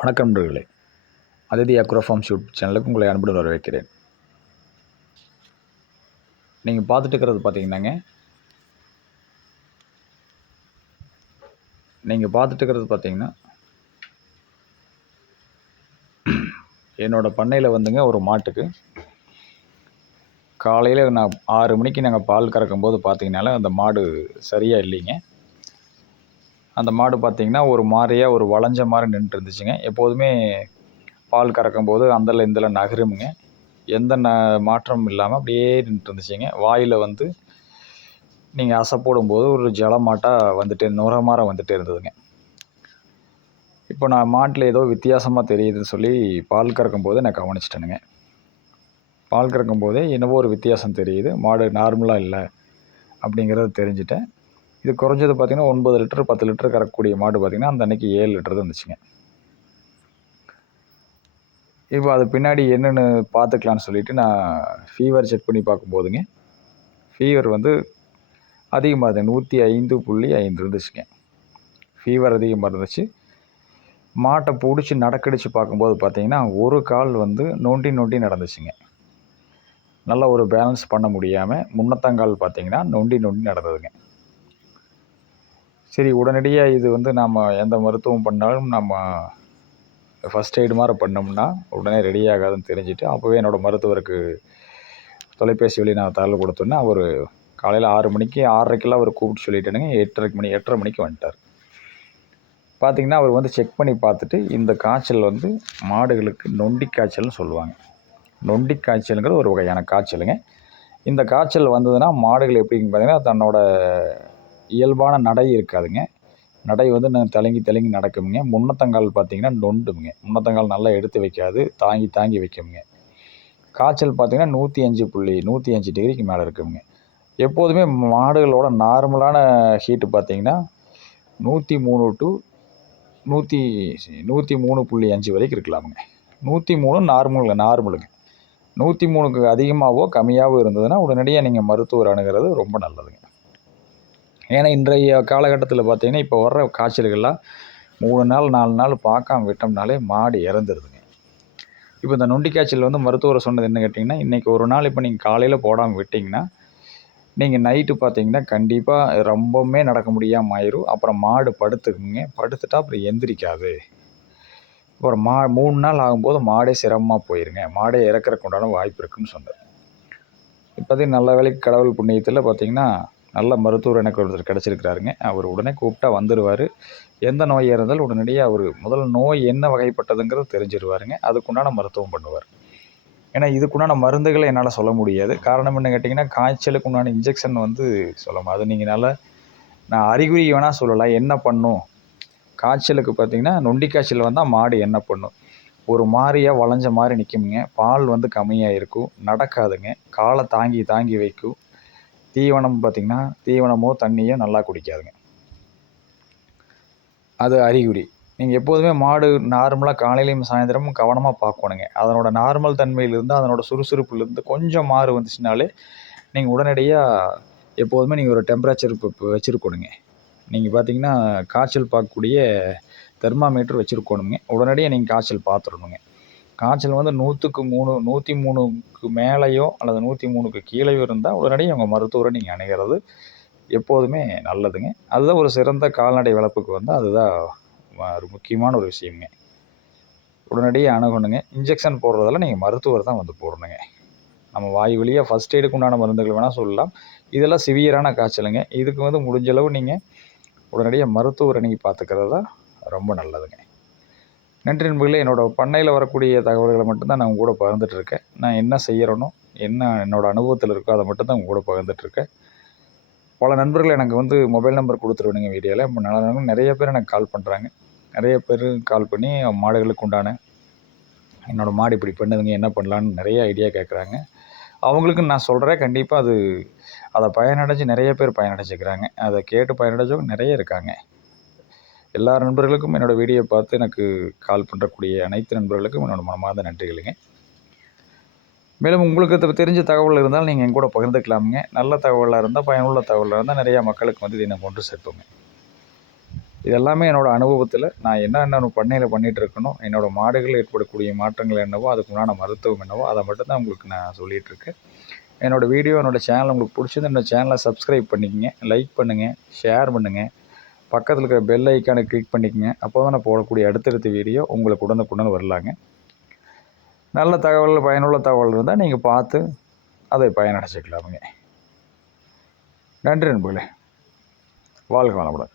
வணக்கம் நண்பர்களே. Aditi agro forms YouTube சேனலுக்கு உங்களை அன்புடன் வரவேற்கிறேன். நீங்கள் பார்த்துட்டு இருக்கிறது பார்த்தீங்கன்னாங்க. நீங்கள் பார்த்துட்டு இருக்கிறது பார்த்தீங்கன்னா என்னோடய பண்ணையில் வந்துங்க ஒரு மாட்டுக்கு. காலையில் நான் ஆறு மணிக்கு நாங்கள் பால் கறக்கும்போது பார்த்தீங்கனால அந்த மாடு சரியாக இல்லைங்க. அந்த மாடு பார்த்திங்கன்னா ஒரு மாதிரியாக ஒரு வளைஞ்ச மாதிரி நின்றுட்டு இருந்துச்சுங்க எப்போதுமே பால் கறக்கும் போது அந்தல இந்தல நகருமுங்க. எந்த ந மாற்றமும் இல்லாமல் அப்படியே நின்றுட்டு இருந்துச்சுங்க வாயில் வந்து நீங்கள் அசை போடும்போது ஒரு ஜலமாட்டாக வந்துட்டு நுரமாரம் வந்துகிட்டே இருந்ததுங்க. இப்போ நான் மாட்டில் ஏதோ வித்தியாசமாக தெரியுதுன்னு சொல்லி பால் கறக்கும் போது நான் கவனிச்சிட்டேனுங்க. பால் கறக்கும் போதே என்னவோ ஒரு வித்தியாசம் தெரியுது. மாடு நார்மலாக இல்லை அப்படிங்கிறத தெரிஞ்சுட்டேன். இது குறைஞ்சது பார்த்திங்கன்னா ஒன்பது லிட்டர் பத்து லிட்டர் கறக்கக்கூடிய மாடு பார்த்திங்கன்னா அந்த அன்றைக்கி ஏழு லிட்டர் தான் இருந்துச்சுங்க. இப்போ அது பின்னாடி என்னென்னு பார்த்துக்கலான்னு சொல்லிவிட்டு நான் ஃபீவர் செக் பண்ணி பார்க்கும்போதுங்க ஃபீவர் வந்து அதிகமாக இருந்தது நூற்றி ஐந்து புள்ளி ஐந்து இருந்துச்சுங்க. ஃபீவர் அதிகமாக இருந்துச்சு. மாட்டை பிடிச்சி நடக்கடிச்சு பார்க்கும்போது பார்த்திங்கன்னா ஒரு கால் வந்து நொண்டி நொண்டி நடந்துச்சுங்க. நல்லா ஒரு பேலன்ஸ் பண்ண முடியாமல் முன்னத்தங்கால் பார்த்தீங்கன்னா நொண்டி நொண்டி நடந்ததுங்க. சரி உடனடியாக இது வந்து நாம் எந்த மருத்துவம் பண்ணாலும் நம்ம ஃபஸ்ட் எய்டு மாதிரி பண்ணோம்னா உடனே ரெடி ஆகாதுன்னு தெரிஞ்சுட்டு அப்போவே என்னோடய மருத்துவருக்கு தொலைபேசி வழி நான் தகவல் கொடுத்தோன்னே அவர் காலையில் ஆறு மணிக்கு ஆறரைக்கெல்லாம் அவர் கூப்பிட்டு சொல்லிட்டேனுங்க எட்டரைக்கு மணி எட்டரை மணிக்கு வந்துட்டார். பார்த்திங்கன்னா அவர் வந்து செக் பண்ணி பார்த்துட்டு இந்த காய்ச்சல் வந்து மாடுகளுக்கு நொண்டி காய்ச்சல்னு சொல்லுவாங்க. நொண்டி காய்ச்சலுங்கிறது ஒரு வகையான காய்ச்சலுங்க. இந்த காய்ச்சல் வந்ததுன்னா மாடுகள் எப்படின்னு பார்த்திங்கன்னா தன்னோட இயல்பான நடை இருக்காதுங்க. நடை வந்து நான் தலங்கி தலங்கி நடக்குமுங்க. முன்னத்தங்கால் பார்த்தீங்கன்னா நொண்டுமுங்க. முன்னத்தங்கால் நல்லா எடுத்து வைக்காது தாங்கி தாங்கி வைக்குமுங்க. காய்ச்சல் பார்த்தீங்கன்னா நூற்றி அஞ்சு புள்ளி நூற்றி அஞ்சு டிகிரிக்கு மேலே இருக்குமுங்க. எப்போதுமே மாடுகளோட நார்மலான ஹீட்டு பார்த்தீங்கன்னா நூற்றி மூணு டு நூற்றி நூற்றி மூணு புள்ளி அஞ்சு வரைக்கும் இருக்கலாமுங்க. நூற்றி மூணு நார்மலுங்க. நார்மலுங்க நூற்றி மூணுக்கு அதிகமாகவோ கம்மியாகவோ இருந்ததுன்னா உடனடியாக நீங்கள் மருத்துவர் அணுகிறது ரொம்ப நல்லதுங்க. ஏன்னா இன்றைய காலகட்டத்தில் பார்த்தீங்கன்னா இப்போ வர்ற காய்ச்சல்கள்லாம் மூணு நாள் நாலு நாள் பார்க்காம விட்டோம்னாலே மாடு இறந்துருதுங்க. இப்போ இந்த நொண்டி காய்ச்சல் வந்து மருத்துவரை சொன்னது என்ன கேட்டிங்கன்னா இன்றைக்கி ஒரு நாள் இப்போ நீங்கள் காலையில் போடாமல் விட்டிங்கன்னா நீங்கள் நைட்டு பார்த்தீங்கன்னா கண்டிப்பாக ரொம்பவுமே நடக்க முடியாமல் ஆயிரும். அப்புறம் மாடு படுத்துக்குங்க. படுத்துட்டா அப்புறம் எந்திரிக்காது. அப்புறம் மா மூணு நாள் ஆகும்போது மாடே சிரமமாக போயிருங்க. மாடே இறக்குறக்கு உண்டான வாய்ப்பு இருக்குதுன்னு சொன்னார். இப்போதைக்கு நல்ல வேலைக்கு கடவுள் புண்ணியத்தில் பார்த்தீங்கன்னா நல்ல மருத்துவர் எனக்கு ஒருத்தர் கிடச்சிருக்கிறாருங்க. அவர் உடனே கூப்பிட்டா வந்துடுவார் எந்த நோயாக இருந்தாலும் உடனடியாக அவர் முதல் நோய் என்ன வகைப்பட்டதுங்கிறது தெரிஞ்சிருவாருங்க. அதுக்குண்டான மருத்துவம் பண்ணுவார். ஏன்னா இதுக்குண்டான மருந்துகளை என்னால் சொல்ல முடியாது. காரணம் என்ன கேட்டிங்கன்னா காய்ச்சலுக்கு உண்டான இன்ஜெக்ஷன் வந்து சொல்லலாம் அது நீங்கள் நல்லா நான் அறிகுறி வேணால் சொல்லலாம். என்ன பண்ணும்? காய்ச்சலுக்கு பார்த்தீங்கன்னா நொண்டி காய்ச்சல் வந்தால் மாடு என்ன பண்ணும்? ஒரு மாதிரியாக வளைஞ்ச மாதிரி நிற்குமுங்க பால் வந்து கம்மியாக இருக்கும். நடக்காதுங்க. காலை தாங்கி தாங்கி வைக்கும். தீவனம் பார்த்திங்கன்னா தீவனமோ தண்ணியோ நல்லா குடிக்காதுங்க. அது அறிகுறி. நீங்கள் எப்போதுமே மாடு நார்மலாக காலையிலையும் சாயந்தரமும் கவனமாக பார்க்கணுங்க. அதனோட நார்மல் தன்மையிலிருந்து அதனோட சுறுசுறுப்புலேருந்து கொஞ்சம் மாறு வந்துச்சுனாலே நீங்கள் உடனடியாக எப்போதுமே நீங்கள் ஒரு டெம்பரேச்சர் இப்போ வச்சுருக்கணுங்க. நீங்கள் பார்த்தீங்கன்னா காய்ச்சல் பார்க்கக்கூடிய தெர்மாமீட்டர் வச்சுருக்கணுங்க. உடனடியாக நீங்கள் காய்ச்சல் பார்த்துடணுங்க. காய்ச்சல் வந்து நூற்றுக்கு மூணு நூற்றி மூணுக்கு மேலேயோ அல்லது நூற்றி மூணுக்கு கீழேயோ இருந்தால் உடனடியாக உங்கள் மருத்துவரை நீங்கள் அணுகிறது எப்போதுமே நல்லதுங்க. அதுதான் ஒரு சிறந்த கால்நடை வளர்ப்புக்கு வந்து அதுதான் ஒரு முக்கியமான ஒரு விஷயங்க. உடனடியாக அணுகணுங்க. இன்ஜெக்ஷன் போடுறதெல்லாம் நீங்கள் மருத்துவர் தான் வந்து போடணுங்க. நம்ம வாய் வழியாக ஃபஸ்ட் எய்டுக்கு உண்டான மருந்துகள் வேணால் சொல்லலாம். இதெல்லாம் சிவியரான காய்ச்சலுங்க. இதுக்கு வந்து முடிஞ்சளவு நீங்கள் உடனடியாக மருத்துவரை நீங்கள் பார்த்துக்கிறது தான் ரொம்ப நல்லதுங்க. நன்றி நண்பர்களே என்னோடய பண்ணையில் வரக்கூடிய தகவல்களை மட்டும்தான் நான் உங்கள் கூட பகிர்ந்துட்டுருக்கேன். நான் என்ன செய்கிறேனோ என்ன என்னோடய அனுபவத்தில் இருக்கோ அதை மட்டும்தான் உங்கள் கூட பகிர்ந்துட்டுருக்கேன். பல நண்பர்கள் எனக்கு வந்து மொபைல் நம்பர் கொடுத்துருவேனுங்க வீடியோவில் இப்போ நல்ல நிறைய பேர் எனக்கு கால் பண்ணுறாங்க நிறைய பேர் கால் பண்ணி மாடுகளுக்கு உண்டான என்னோடய மாடு இப்படி பண்ணுதுங்க என்ன பண்ணலான்னு நிறைய ஐடியா கேட்குறாங்க அவங்களுக்கு நான் சொல்கிறேன் கண்டிப்பாக அது அதை பயனடைஞ்சு நிறைய பேர் பயனடைஞ்சிக்கிறாங்க. அதை கேட்டு பயனடைஞ்சவங்க நிறைய இருக்காங்க. எல்லா நண்பர்களுக்கும் என்னோடய வீடியோ பார்த்து எனக்கு கால் பண்ணுறக்கூடிய அனைத்து நண்பர்களுக்கும் என்னோடய மனமார்ந்த நன்றிகளுங்க. மேலும் உங்களுக்கு தெரிஞ்ச தகவல் இருந்தால் நீங்கள் என் கூட பகிர்ந்துக்கலாமுங்க. நல்ல தகவலாக இருந்தால் பயனுள்ள தகவலாக இருந்தால் நிறையா மக்களுக்கு வந்து இதை கொண்டு சேர்ப்போங்க. இது எல்லாமே என்னோடய அனுபவத்தில் நான் என்னென்ன பண்ணையில் பண்ணிகிட்டு இருக்கணும் என்னோடய மாடுகள் ஏற்படக்கூடிய மாற்றங்கள் என்னவோ அதுக்கு உண்டான மருத்துவம் என்னவோ அதை மட்டும்தான் உங்களுக்கு நான் சொல்லிகிட்ருக்கேன் என்னோடய வீடியோ என்னோடய சேனல் உங்களுக்கு பிடிச்சது என்னோடய சேனலை சப்ஸ்கிரைப் பண்ணிக்கங்க. லைக் பண்ணுங்கள் ஷேர் பண்ணுங்கள் பக்கத்தில் இருக்கிற பெல் ஐக்கானை கிளிக் பண்ணிக்கங்க. அப்போ தான் நான் போடக்கூடிய அடுத்தடுத்த வீடியோ உங்களுக்கு உடனுக்குடன் வரலாங்க. நல்ல தகவல் பயனுள்ள தகவல் இருந்தால் நீங்கள் பார்த்து அதை பயனடைச்சிக்கலாமுங்க நன்றி நண்பர்களே. வாழ்க வளமுடன்.